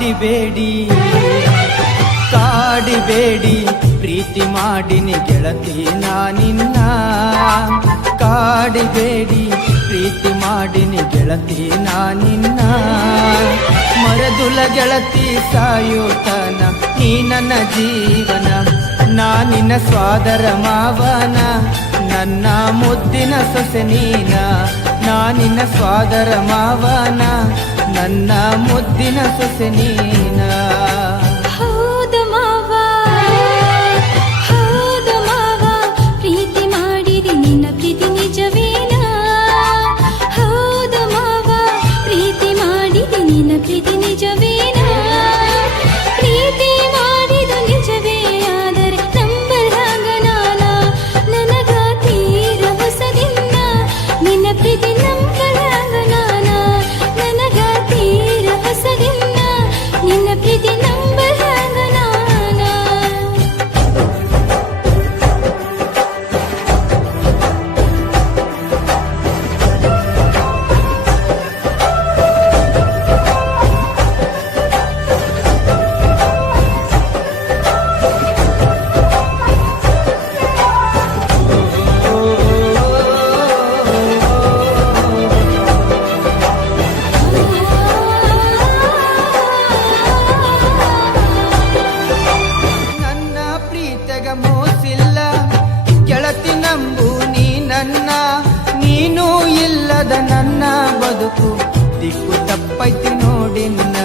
ಕಾಡಿಬೇಡಿ ಕಾಡಿಬೇಡಿ ಪ್ರೀತಿ ಮಾಡಿನಿ ಗೆಳತಿ ನಾನಿನ್ನ ಕಾಡಿಬೇಡಿ ಪ್ರೀತಿ ಮಾಡಿನಿ ಗೆಳತಿ ನಾನಿನ್ನ ಮರದುಲ ಗೆಳತಿ ಸಾಯುತನ ನೀ ನನ್ನ ಜೀವನ ನಾನಿನ್ನ ಸ್ವಾದರ ಮಾವನ ನನ್ನ ಮುದ್ದಿನ ಸೊಸೆ ನೀನ ನಾನಿನ್ನ ಸ್ವಾದರ ಮಾವನ ನನ್ನ ಮುದ್ದಿನ ಸೊಸೆ ನೀನ ಮೋಸಿಲ್ಲ ಗೆಳತಿ ನಂಬು ನೀ ನನ್ನ ನೀನು ಇಲ್ಲದ ನನ್ನ ಬದುಕು ದಿಕ್ಕು ತಪ್ಪೈತಿ ನೋಡಿನ್ನ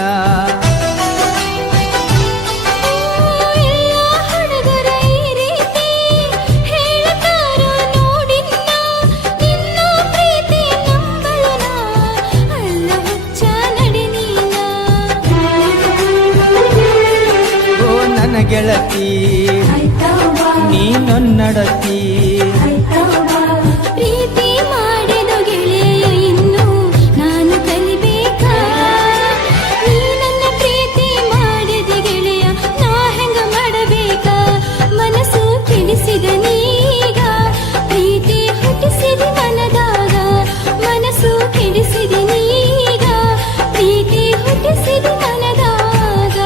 ಗೆಳತಿ ನೀನೊನ್ನಡತಿ ಪ್ರೀತಿ ಮಾಡಿದ ಗೆಳೆಯ ಇನ್ನು ನಾನು ಕಲಿಬೇಕಾ ನೀ ನನ್ನ ಪ್ರೀತಿ ಮಾಡಿದ ಗೆಳೆಯ ನಾ ಹೆಂಗ ಮಾಡಬೇಕಾ ಮನಸ್ಸು ಕೆಡಿಸಿದ ನೀಗ ಪ್ರೀತಿ ಹುಟ್ಟಿಸಿದ ಮನದಾಗ ಮನಸ್ಸು ಕೆಡಿಸಿದ ನೀಗ ಪ್ರೀತಿ ಹುಟ್ಟಿಸಿದ ಮನದಾಗ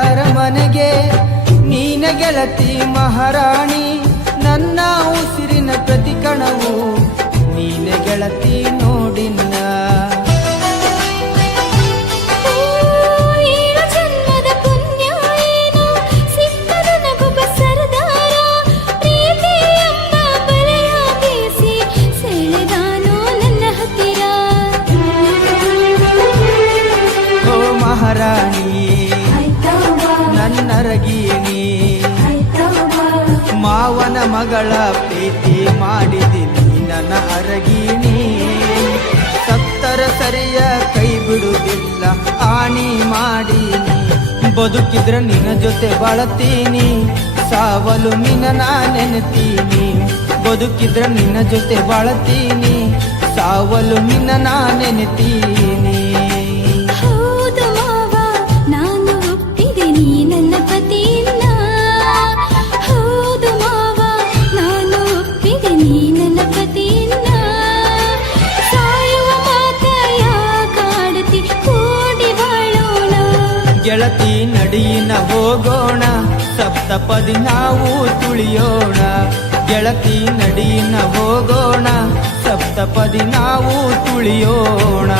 ಅರಮನೆಗೆ ನೀನ ಗೆಳತಿ ಮಹಾರಾಣಿ ನನ್ನ ಉಸಿರಿನ ಪ್ರತಿ ಕಣವು ನೀನ ಗೆಳತಿ ನೋಡಿನ್ನ ಜನ್ಮದ ಪುಣ್ಯ ಏನು ಸಿಕ್ಕದ ನಗುಬ ಸರದಾರ ಪ್ರೀತಿ ಎಂಬ ಬಲೆಯ ಬೀಸಿ ಸೆಳೆದಾನು ನನ್ನ ಹತ್ತಿರ ಓ ಮಹಾರಾಣಿ ನನ್ನರಗೀನಿ ಮಾವನ ಮಗಳ ಪ್ರೀತಿ ಮಾಡಿದಿನಿ ನನ್ನ ಅರಗೀನಿ ಸತ್ತರ ಸರಿಯ ಕೈ ಬಿಡುವುದಿಲ್ಲ ಆಣಿ ಮಾಡೀನಿ ಬದುಕಿದ್ರ ನಿನ್ನ ಜೊತೆ ಬಾಳತೀನಿ ಸಾವಲು ನಿನ್ನ ನಾ ನೆನೆತೀನಿ ಬದುಕಿದ್ರ ನಿನ್ನ ಜೊತೆ ಬಾಳತೀನಿ ಸಾವಲು ನಿನ್ನ ನಾ ನೆನೆತೀನಿ ನನ್ನ ಪತಿಯನ್ನ ಹೌದು ಮಾವ ನಾನು ಒಪ್ಪಿದೆ ನೀ ನನ್ನ ಪತಿಯನ್ನ ಸಾಯುವ ಮಾತ ಯಾಕಾಡತಿ ಕೂಡಿ ಬಾಳೋಣ ಗೆಳತಿ ನಡಿಯಿನ ಹೋಗೋಣ ಸಪ್ತಪದಿ ನಾವು ತುಳಿಯೋಣ ಗೆಳತಿ ನಡಿಯಿನ ಹೋಗೋಣ ಸಪ್ತಪದಿ ನಾವು ತುಳಿಯೋಣ